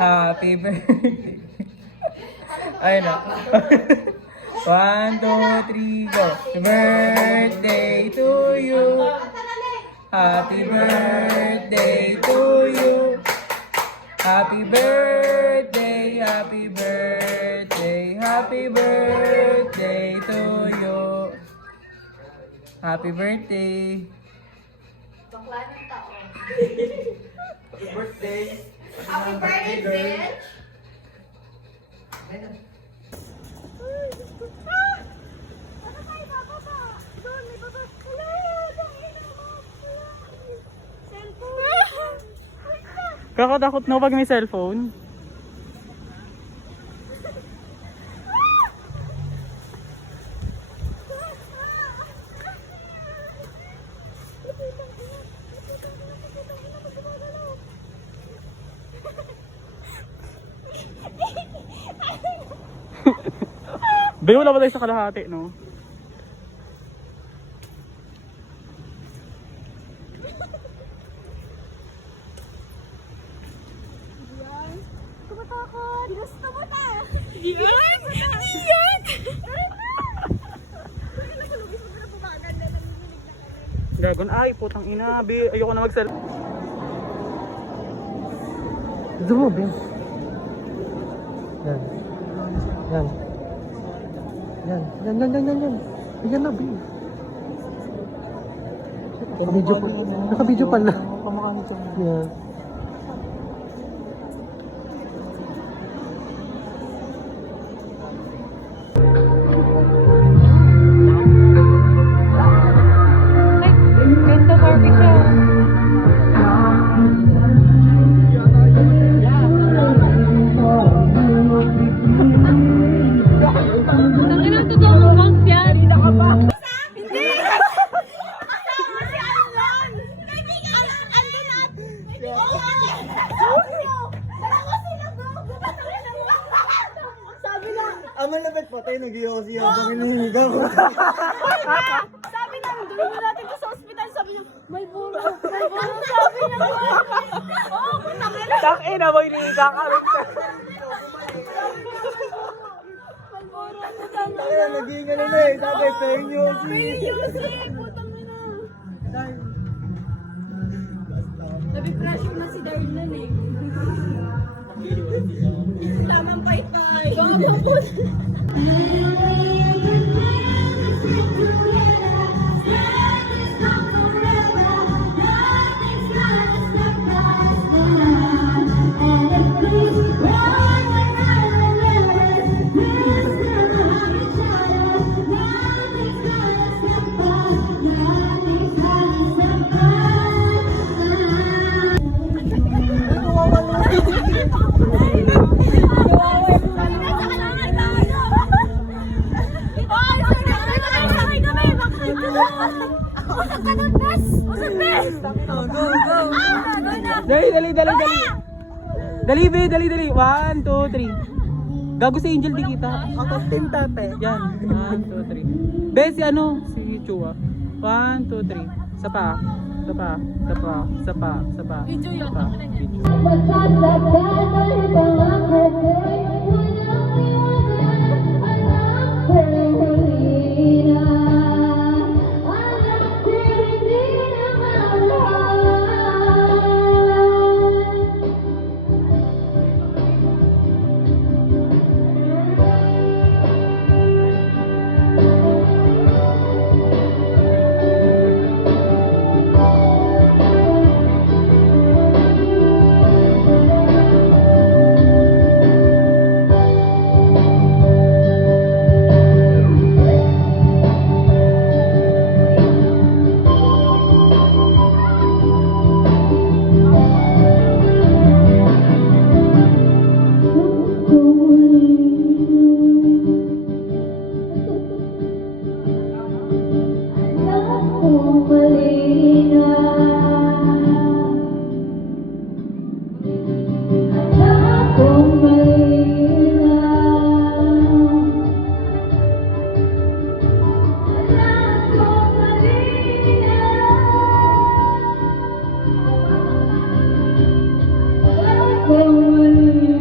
Happy birthday. Ayun na. 1, 2, 3, go. Happy birthday to you. Happy birthday to you. Happy birthday, happy birthday, happy birthday to you. Happy birthday. Bakla ng taon. Happy birthday. Happy birthday, bitch! Kakatakot na pag may cellphone. Bay, wala ba tayo sa kalahati, no? Tumatakot! Gusto mo na! Yan! Yan! Dragon, ay, putang ina, Bay. Ayoko na mag-cell. Zoom mo, Bay. Yan. Yan. Yan. Yan, yan, yan, yan, yan. Yan na, Bay. Naka-video pa. Naka-video pala. Kamukha nito. Yan. Ganda Barbie siya. Ang ina, totoo mong bounce yan. Hindi ka pa. Hindi! Kasama si Alon! Kaibigan! Andun na! Dalawa sila, bro! Sabi na, Aman na patay, nag-iossi ako. Pinuhiga ko. sabi na, gawin mo natin ito sa ospital. Sabi niya, may buro. May buro. Sabi niya, oo, kutangin na. Tak ina mo, hindi kakalit. May buro. Kutangin na. Kaya nag-iinga na eh. Sabi, penyosi. Music! Kutangin na. Nabi-pressure na si Darlan eh. Tamang paypay. Gagapon. Dali, dali, dali, dali. Dali, Bay, dali, dali. 1, 2, 3. Gago si Angel, di kita. Ako team tate. Yan. 1, 2, 3. Be, si ano? Si Chua. 1, 2, 3. Sapa. Sapa. Sapa. Sapa. Sapa. Video yun. Sapa. Oh,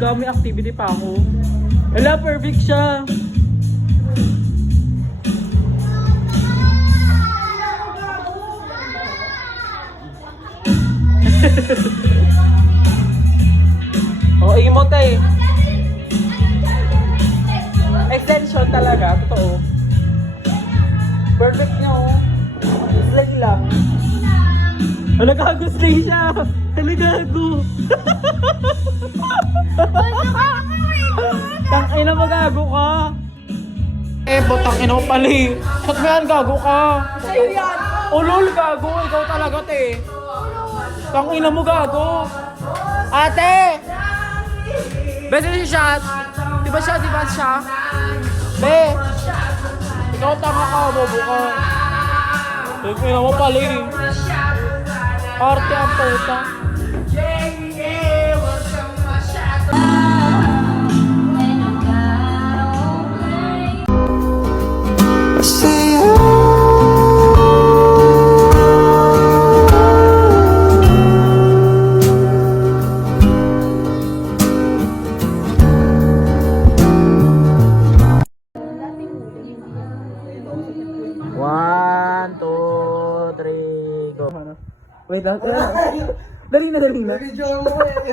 ka, may activity pa ako. Wala, perfect siya. Oh, emote eh. Extension talaga, totoo. Perfect niya oh. Slay lang. Hala gago, slay siya. Hala gago. Tangina mo gago ka. Tangina mo pala eh. Shot mo yan, gago ka. Sa'yo yan. Ulol gago, ikaw talaga te. Tangina mo gago. Ate! Bese si shot. Diba siya? Be! Ikaw tanga ka, bobo ka. Tangina mo pala eh. Arte ang puta. One, two, three, go. Wait lang. Dali na. Video mo eh.